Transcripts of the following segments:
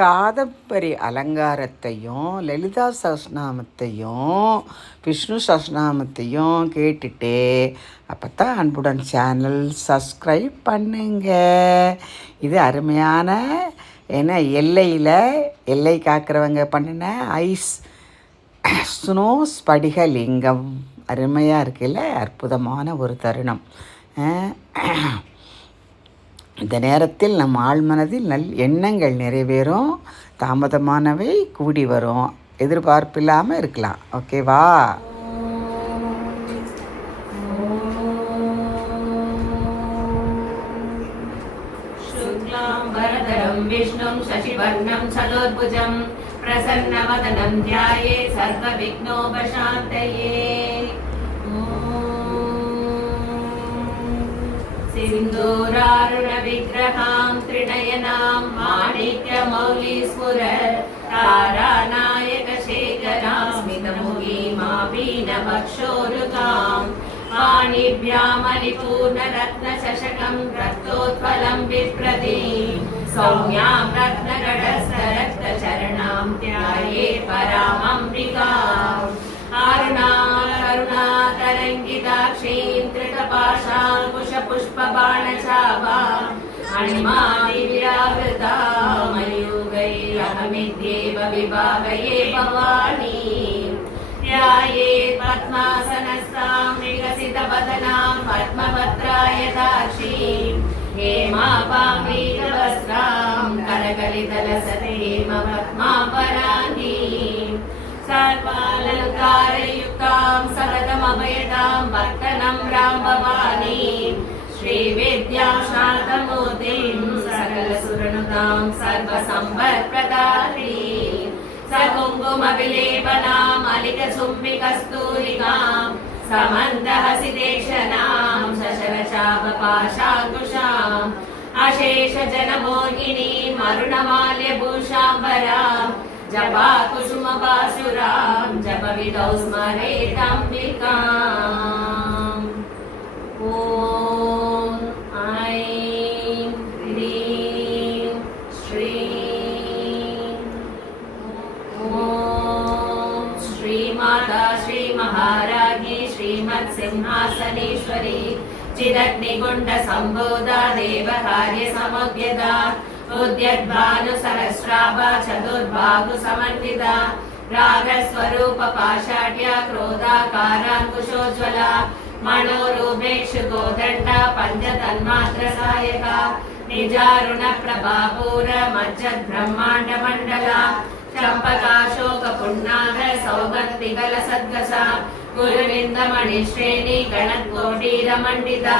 காதம்பரி அலங்காரத்தையும் லலிதா சஹஸ்ரநாமத்தையும் விஷ்ணு சஹஸ்ரநாமத்தையும் கேட்டுட்டு அப்போ தான் அன்புடன் சேனல் சப்ஸ்கிரைப் பண்ணுங்க. இது அருமையான ஏன்னா எல்லை காக்கிறவங்க பண்ணின ஐஸ் ஸ்னோ ஸ்படிக லிங்கம் அருமையாக இருக்குல்ல, அற்புதமான ஒரு தருணம். இந்த நேரத்தில் நம் ஆழ்மனதில் எண்ணங்கள் நிறைவேறும், தாமதமானவை கூடி வரும், எதிர்பார்ப்பில்லாமல் இருக்கலாம். ஓகேவா? விஷ்ணும் சசிவர்ணம் சதுர்புஜம் பிரசன்னவதனம் த்யாயே சர்வவிக்னோபசாந்தயே. சிந்தூராருண விக்கிரகாம் த்ரிநயனாம் மாணிக்யமௌலீஸ்வர தாராநாயக சேகராம் ஸ்மிதமுகீமாபீனவக்ஷோருகாம் पाणिभ्यामलिपूर्णरत्नचषकं रक्तोत्पलं बिभ्रतीं सौम्यां रत्नगडस्थरक्तचरणां ध्याये परामम्बिकाम् अरुणातरङ्गिताक्षीं त्रिकपाशाङ्कुशपुष्पबाणचापाम् अणिमादिव्यावृतां मयूगैरहमित्येव विभावये भवानी. ध्यायेत् पद्मासनस्तां विकसितवदनां पद्मपत्रायताक्षीं हेमापापीतवस्त्रां करकलितलसतेमपद्मापराङ्गीं सर्वालङ्कारयुक्तां सततमभयदां भक्तनम्रां भवानीं श्रीविद्यां शान्तमूर्तिं सकलसुरनुतां सर्वसम्पत्प्रदात्रीं सकुङ्कुमविलेपनां मलिकचुम्बिकस्तूलिकां समन्दहसिदेशनां शशरचापपाशाङ्कुशाम् अशेषजनमोहिनीं अरुणमाल्यभूषाम्बरां जपाकुसुमपाशुरां जपविधौ स्मरेदम्बिकाम्. ॐ ऐं ह्रीं श्रीं श्रीमाता श्रीमहाराज्ञी श्रीमत्सिंहासनेश्वरी चिदग्निकुण्डसम्भूता देवकार्यसमुद्यता उद्यद्भानुसहस्राभा चतुर्बाहुसमन्विता रागस्वरूपपाषाढ्या क्रोधाकाराङ्कुशोज्ज्वला मनोरूपेक्षु गोदण्डा पञ्चतन्मात्रसायका निजारुणप्रभापूर मज्जद्ब्रह्माण्डमण्डला चम्पकाशोकपुण्णाग सौगन्धिकलसद्गसा गुरुविन्दमणिश्रेणी गणकोटीरमण्डिता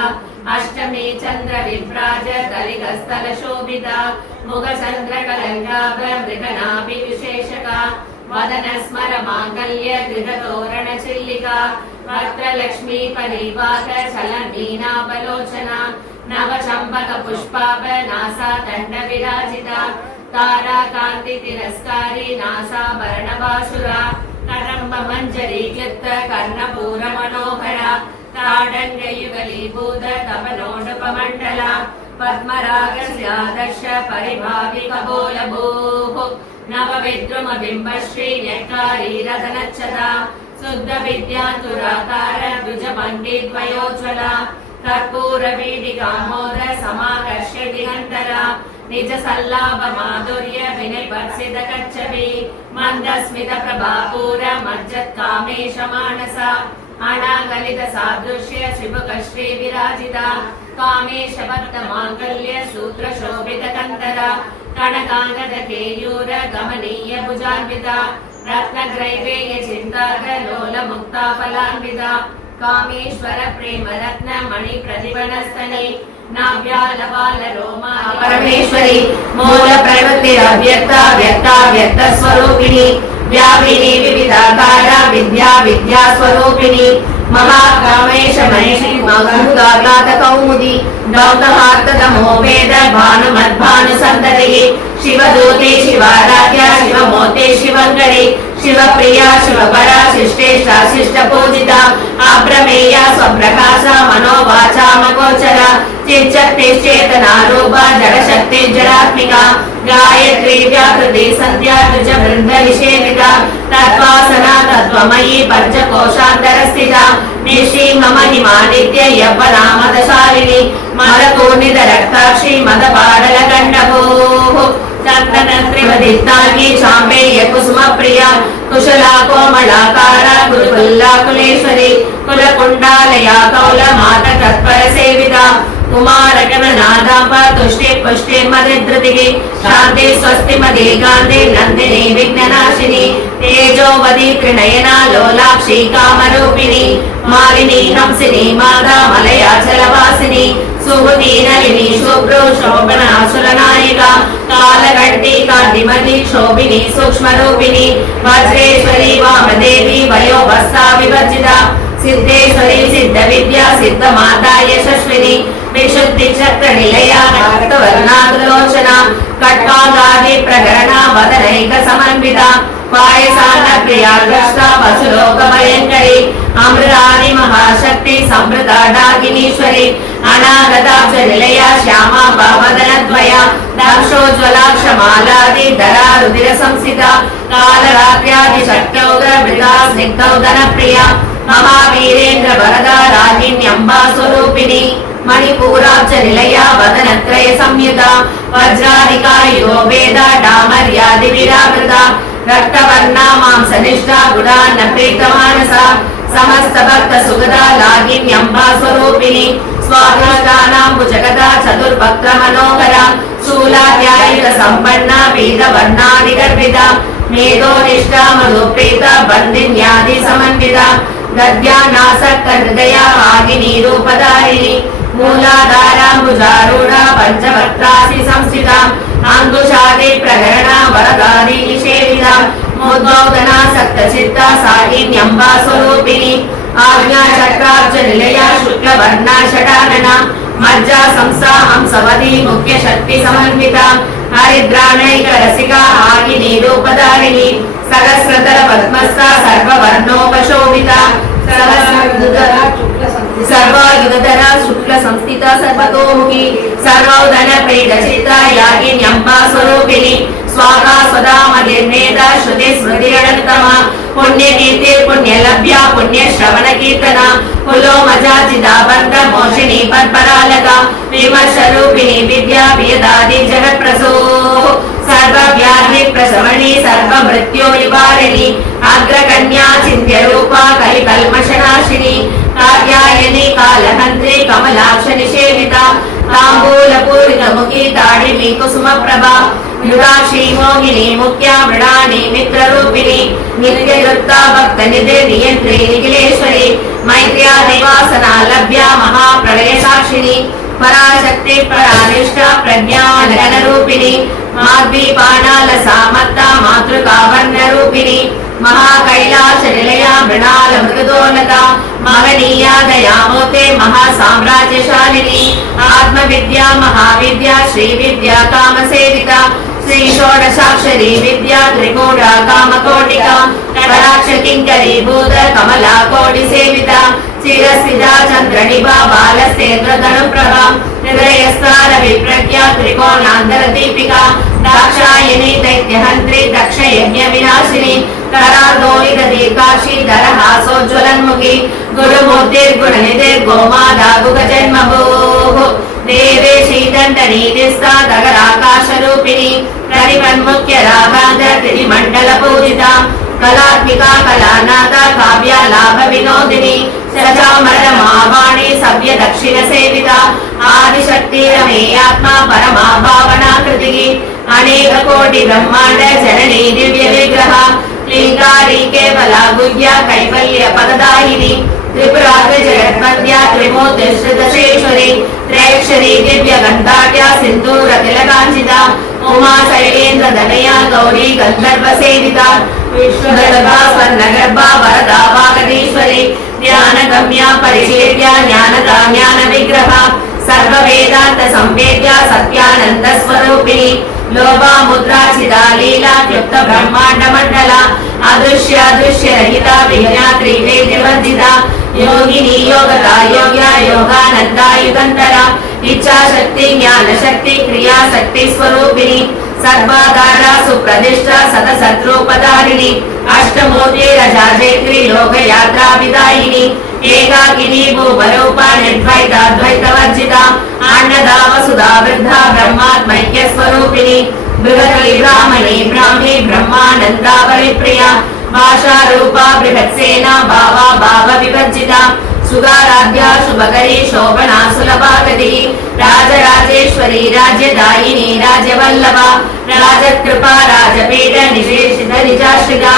अष्टमी चन्द्रविभ्राज कलिकस्थलशोभिता मुखचन्द्रकलङ्काभ मृगनाभिविशेषका वदनस्मर माङ्गल्य गृहतोरणचिल्लिका वक्त्रलक्ष्मी परिवाह चलमीनाबलोचना नवचम्पकपुष्पाभ नासा दण्डविराजिता ताराकान्ति तिरस्कारी नासाभरणभासुरा करम्बमञ्जरी क्लिप्त कर्णपूरमनोहरा ताडङ्गयुगलीभूत तपनोडुपमण्डला पद्मरागस्यादर्श परिभाविकबोलभूः नवविद्रुमबिम्बश्री न्यक्कारी रतनच्छता शुद्धविद्यान्तुराकार द्विजमण्डिद्वयोज्ज्वला कर्पूरवीडिकामोद समाकर्ष्य दिगन्तरा निज सल्लाभ माधुर्य विनिवर्षित कच्छपि मन्दस्मित प्रभापूर मज्जत् कामेश मानसा अनागलित सादृश्य शिवकश्री विराजिता कामेश भक्त माङ्गल्य सूत्र शोभित कन्तरा कनकाङ्गद केयूर गमनीय भुजान्विता रत्नग्रैवेय चिन्ताग लोल मुक्ता फलान्विता कामेश्वर प्रेम रत्न मणि प्रतिभनस्तने नाभ्यालवाल रोमा परमेश्वरी मूल प्रवृत्ति अव्यक्ता व्यक्ता व्यक्त स्वरूपिणी व्यापिनी विविधाकार विद्या विद्या स्वरूपिणी महाकामेश महेशी मगुगात कौमुदी दौतहार्ततमो वेद भानुमद्भानु संतति शिवदूते शिवाराध्या शिवमूर्ते शिवङ्करे शिवप्रिया शिवपरा शिष्टेष्टा शिष्टपूजिता अप्रमेया स्वप्रकाश मनोवाचामगोचरा चिच्चक्तिश्चेतनारूपा जडशक्तिर्जडात्मिका गायत्री व्याकृति सन्ध्या द्विज वृन्दनिषेविता तत्त्वासना तत्त्वमयी पञ्चकोशान्तरस्थिता निशीम महिमा नित्य यव्वनामदशालिनी मदपूर्णितरक्ताक्षी मदपाडलगण्डभूः चन्दनत्रिवदित्ताङ्गी शाम्बेय कुसुमप्रिया कुशला कोमलाकारा गुरुकुल्लाकुलेश्वरी कुलकुण्डालया कौलमाततत्परसेविता कुमारकमनादाम्ब तुष्टि पुष्टि मदिधृतिः शान्ति स्वस्ति मदे गान्धे नन्दिनी विघ्ननाशिनी तेजोवदी त्रिनयना लोलाक्षी कामरूपिणी मालिनी हंसिनी माता मलयाचलवासिनी सुहृदी नलिनी शुभ्रो शोभना सुरनायिका कालकण्ठी कान्तिमती शोभिनी सूक्ष्मरूपिणी वज्रेश्वरी वामदेवी वयोभस्ता विवर्जिता सिद्धेश्वरी सिद्धविद्या सिद्धमाता यशस्विनी विशुद्धि चक्र निलया रक्तवर्णाग्रलोचना कट्वागादि प्रकरणा वदनैक समन्विता पायसान्न प्रिया दृष्टा वसुलोक भयङ्करी अमृतानि महाशक्ति संवृता डाकिनीश्वरी अनागताब्ज निलया श्यामा वदनद्वया दक्षोज्ज्वला क्षमालादि धरा रुधिर संसिता कालरात्र्यादि शक्त्यौदरमृता स्निग्धौदनप्रिया महावीरेन्द्र वरदा रागिण्यम्बा स्वरूपिणी मणिपूराब्ज निलया वदनत्रय संयुता वज्राधिका युगोभेदा डामर्यादि विराकृता रक्तवर्णा मांसनिष्ठा गुणान्न प्रीतमानसा समस्त भक्त सुगदा लागिन्यम्बा स्वरूपिणी स्वादिष्टानाम्बुजगदा चतुर्भक्त्र मनोहरा शूलाध्यायुध सम्पन्ना वेदवर्णादिगर्भिता मेधोनिष्ठा मधुप्रीता बन्दिन्यादि समन्विता गद्यानासक्त हृदया आगिनी रूपधारिणी मूलाधाराम्बुजारूढा पञ्चवक्त्रासि संस्थिता अंकुशादि प्रकरणा वरदादि निषेविता मुद्बोधना सप्तचित्ता साहिन्यम्बा स्वरूपिणी आज्ञा चक्राब्ज निलया शुक्लवर्णा षडानना मज्जा संसा हंसवती मुख्य शक्ति समन्विता हरिद्राणैक रसिका आगिनी रूपधारिणी सहस्रधर पद्मस्था सर्ववर्णोपशोभिता सर्वायुधरा शुक्ल संस्थिता सर्वतोमुखी सर्वौधन प्रीतचित्ता यागिन्यम्बा स्वरूपिणी स्वाहा स्वदा मदिर्मेधा श्रुति स्मृतिरनन्तमा पुण्यकीर्ति पुण्यलभ्या पुण्यश्रवण कीर्तना कुलो मजाजिता बन्ध मोशिनी पद्परालका विमर्शरूपिणी विद्या वेदादि जगत्प्रसूः सर्वव्याधि प्रशमनी सर्वमृत्यो निवारिणी अग्रकन्या चिन्त्यरूपा कलिकल्मषनाशिनी कात्यायनी कालहन्त्री कमलाक्ष निषेविता ताम्बूलपूरितमुखी ताडिनी कुसुमप्रभा युगाक्षी मोहिनी मुख्या मृडानी मित्ररूपिणी नित्ययुक्ता भक्तनिधि नियन्त्री निखिलेश्वरी मैत्र्या निवासना लभ्या महाप्रलय साक्षिणी पराशक्ति परानिष्ठा प्रज्ञानरूपिणी माद्वीपानाल सामत्ता मातृका वर्णरूपिणी महाकैलाश निलया मृणाल मृगदोलता महनीया दयामोते महासाम्राज्यशालिनी आत्मविद्या महाविद्या श्रीविद्या कामसेविता श्री षोडशाक्षरी विद्या त्रिकूटा कामकोटिका कटाक्ष किङ्करी भूत कमला कोटि सेविता चिरस्थिता चन्द्रनिभा बालसेन्द्रधनुप्रभा हृदयस्तार विप्रज्ञा त्रिकोणान्तර दीपिका दाक्षायणी दैत्यहन्त्री दक्ष यज्ञ विनाशिनी करार्दोलित दीर्घाक्षी दरहासोज्ज्वलन्मुखी गुरुमूर्तिर्गुणनिधिर्गोमादा गुगजन्मभूः देवे श्रीदण्डनीतिस्था दगराकाशरूपिणी प्रतिपन्मुख्य रागान्ध त्रिमण्डल पूजिता कलात्मिका कलानाथा काव्या लाभ विनोदिनी सचामर मावाणी सव्य दक्षिण सेविता आदिशक्ति रमेयात्मा परमा भावना कृतिः अनेक कोटि ब्रह्मांड जननी दिव्य विग्रह लिंगारी केवला गुह्या कैवल्य पददायिनी त्रिपुराग्र जगन्मध्या त्रिमूर्तिश्रितशेश्वरी त्रैक्षरी दिव्य गन्धाढ्या सिन्दूर तिलकाञ्चिता उमा शैलेन्द्र दनया गौरी गन्धर्व सेविता विश्वगर्भा स्वर्णगर्भा वरदा वागदीश्वरी ज्ञानगम्या परिचेत्या ज्ञानदा ज्ञान विग्रहा सर्व वेदांत संवेद्या सत्यानंद स्वरूपिणी लोभा मुद्रा चिदा लीला युक्त ब्रह्मांड मंडला दृश्य रहिता विज्ञात्री वेद्यवर्जिता योगिनी योगता योग्या योगानंदा युगंतरा इच्छा शक्ति ज्ञान शक्ति क्रिया शक्ति स्वरूपिणी सर्वाधारा सुप्रतिष्ठा सतशत्रुपधारिणी अष्टमूर्ति रजाजेत्री लोकयात्रा विदायिनी एकाकिनी भूपरूपा निर्द्वैताद्वैतवर्जिता अन्नदा वसुधा वृद्धा ब्रह्मात्मैक्य स्वरूपिणी बृहति ब्राह्मणी ब्राह्मी ब्रह्मानंदा परिप्रिया भाषा रूपा बृहत्सेना भावा भाव विवर्जिता सुगाराध्या शुभकरी शोभना सुलभागति राजराजेश्वरी राज्यदायिनी राज्यवल्लभा राजकृपा राजपीठ निशेषित निजाश्रिता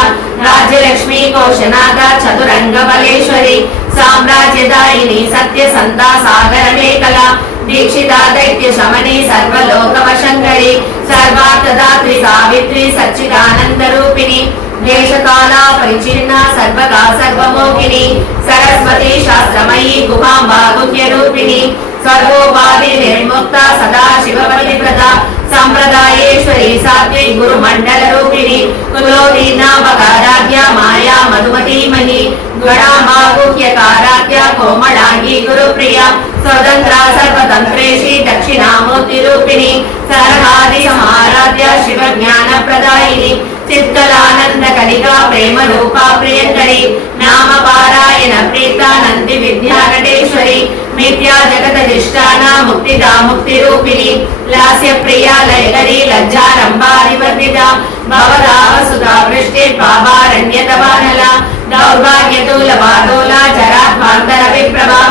राज्यलक्ष्मी कोशनागा चतुरंग बलेश्वरी साम्राज्यदायिनी सत्यसंधा सागर मेखला दीक्षिता दैत्य शमनी सर्वलोकवशंकरी सर्वार्थदात्री सावित्री सच्चिदानंद रूपिणी देशकाला परिचिन्ना सर्वगा सर्वमोहिनी सरस्वती शास्त्रमयी गुहांबा गुह्य रूपिणी सर्वोपाधि निर्मुक्ता सदा शिवपतिव्रता संप्रदायेश्वरी सात्विक गुरुमंडल रूपिणी कुलोदीना बकाराध्या माया मधुमती मही गणामा गुह्यकाराध्या कोमलांगी गुरुप्रिया स्वतंत्रा सर्वतंत्रेशी दक्षिणामूर्ति रूपिणी सरहादि समाराध्या शिव ज्ञान प्रदायिनी चित्कलानंद कलिका प्रेम रूपा प्रियंकरी नाम पारायण प्रीता नंदी विद्या नटेश्वरी मिथ्या जगत दिष्टाना मुक्तिदा मुक्ति रूपिणी लास्य प्रिया लयकरी लज्जारंभा निवर्तिता भवदा वसुधा वृष्टि पावारण्यतवानला दौर्भाग्यतूल वादोला जराध्वांतर विप्रभा